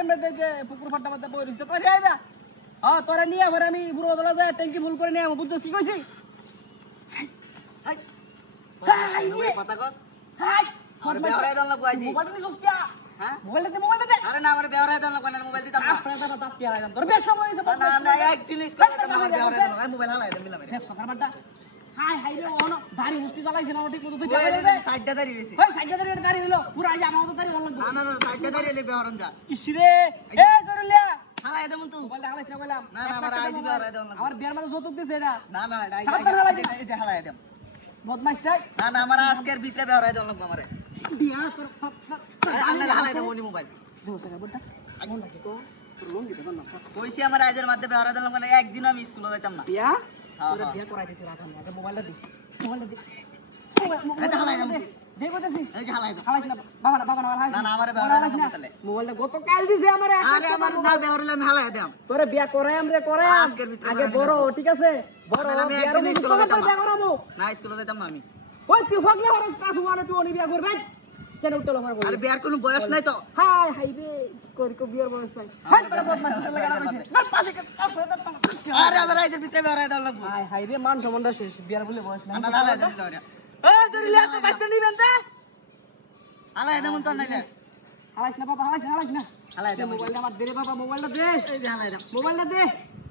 এমনিতে যে পুকুর ফাট্টা মাথা বই রইছে তোরে আইবা তোরা নিয়ে আবার আমি বুড়ো দলা যায় ট্যাঙ্কি ফুল করে নিয়ে আমি বুঝছিস কি কইছি কথা কস হাই আরে বেহরাই দল না কইছি মোবাইল নিছস কি হ্যাঁ মোবাইল দে আরে না আমার বেহরাই দল না কোন মোবাইল দিতাম না আপনারা দাদা তাস কি আইলাম তোর বেশ সময় হইছে না না একদিন স্কুলে যেতাম আমার বেহরাই দল না মোবাইল হালাই দেম মিলাম দেখ সকার বাটা হাই হাই রে ওনো দাড়ি মুষ্টি চালাইছ না ঠিক মতো তুই সাইডটা দাঁড়ি হইছে ওই সাইডটা দাড়ি হইলো পুরো আজ আমার তো দাড়ি ভালো লাগবে না না সাইডটা দাঁড়ি হইলে বেহরন যা ইসরে এ জরুলিয়া হালাই দেম তুই মোবাইল হালাইছ না কইলাম না না আমার আই দিবে বেহরাই দল না আমার বিয়ার মধ্যে যৌতুক দিছে এটা না না এই যে হালাই দেম বদমাইশটাই না না আমার আজকের ভিতরে বেহরাই দল না আমারে বিয়া তোর আমি হালাই দেম ওনি মোবাইল দেও সকা বড়টা মন লাগে তো তোর লোন দিতে পারনা কইছি আমার আইজের মধ্যে বেহরাই দল না একদিনও আমি স্কুলে যাইতাম না বিয়া তোর বিয়া করাই দিছিস রাখ আমি আগে মোবাইলটা দে এই যে হালাই দেম দে কইতেছি এই যে হালাই দেম হালাইছ না বাবা না হালাইছ না না আমারে বেহরাই দল না তাহলে মোবাইলটা গত কাল দিছে আমারে আরে আমার না বেহরাই আমি হালাই দেম তোরে বিয়া করাই আমরে করাই আজকের ভিতরে আগে বড় ঠিক আছে বড় আমি বিয়ার একদিন মধ্যে স্কুলে তোমার যেতাম বিয়া করাবো না স্কুলে যাইতাম না আমি ওই তুই হগলে হরস কাজ ওয়ানে তুই ওনি বিয়া করবে কেন উঠলো আমার বল আরে বিয়ার কোনো বয়স নাই তো হাই হাই রে কো বিয়ার বয়স নাই হাই তোর বদমাশ লাগা কইছে না পাছে আরে আমার আইজের ভিতরে বেহরাই দল লাগবো হাই হাই রে মান সম্বন্ধ শেষ বিয়ার বলে বয়স নাই না হালাই দেম এই জরিলে তো কাজটা নিবেন তে হালাই দেম তো নাইলে হালাইছ না বাবা হালাইছ না হালাই দেম মোবাইলটা আমার দে রে বাবা মোবাইলটা দে এই যে হালাই দেম মোবাইলটা দে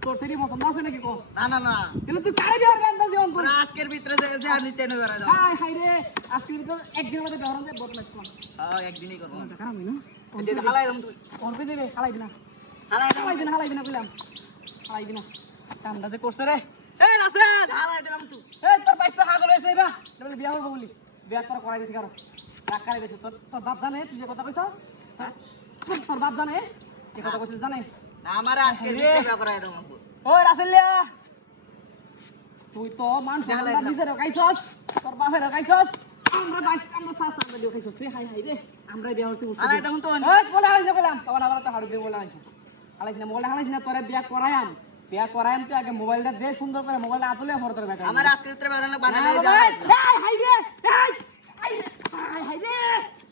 তোর সেরি পছন্দ আছে নাকি কো না না না তাহলে তুই কারে বিয়ার গান্দা জীবন পুরো আজকের ভিতরে যে আমি চেনে বেহরাই দল হাই হাই রে আজকে তো একদিনের মধ্যে ধরন দে বদমাশ কোন একদিনই করব দেখা আমি না এই যে হালাই দেম তুই করবে দেবে হালাইবি না হালাই দেম হালাইবি না কইলাম হালাইবি না কামটা যে করছে রে এই রাসেল হালাই দিলাম তুই এই তোর বাইসটা হাগল হইছে এবা তুমি বিয়া হইব বলি বিয়া তোর করাই দিছি কারো রাগ কারে দিছিস তোর বাপ জানে তুই যে কথা কইছস হ্যাঁ তোর বাপ জানে যে কথা কইছিস জানে আমার আজকের ভিতরে বিয়া করাই দেম ওই রাসেলিয়া তুই তো মান সম্মান নিজে রাখাইছস তোর বাপের রাখাইছস আমরা সাস আমরা দিও খাইছস রে হাই হাই রে আমরা বিয়া হইতে বসে হালাই দেম তো ওই বলে হালাইছ কইলাম তখন আবার তো হাড়ু দিয়ে বলে হালাইছ হালাইছ না মোবাইল হালাইছ না তোরে বিয়া করায়াম তো আগে মোবাইলটা দে সুন্দর করে মোবাইলটা আতলে পরে তোর বেটা আমার আজকের ভিতরে বেহরাই দল বানাই এই যায় হাই রে হাই রে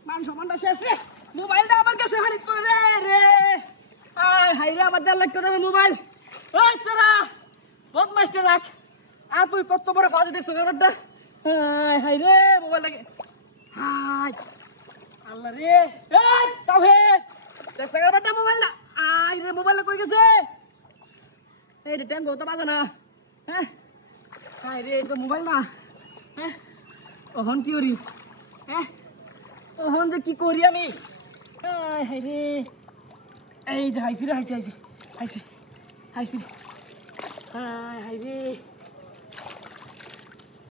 মান সম্মানটা শেষ রে মোবাইলটা আমার কাছে হারিয়ে তোর রে হাই রে আমার 1.5 লাখ টাকা দামের মোবাইল ওই তোরা বদমাইশটা রাখ আর তুই কত বড় ফাজে দেখছ ব্যাপারটা হাই রে মোবাইলটাকে হাই আল্লাহ রে এই তাওহীদ দেখছ ব্যাপারটা মোবাইলটা আই রে মোবাইলটা কই গেছে এই রে ট্যাঙ্গো তো বাজে না হ্যাঁ হাই রে এটা মোবাইল না হ্যাঁ ওহন কি করি হ্যাঁ ওহন যে কি করি আমি হাই রে এই যে হাইছি রে হাইছি হাই রে হাই রে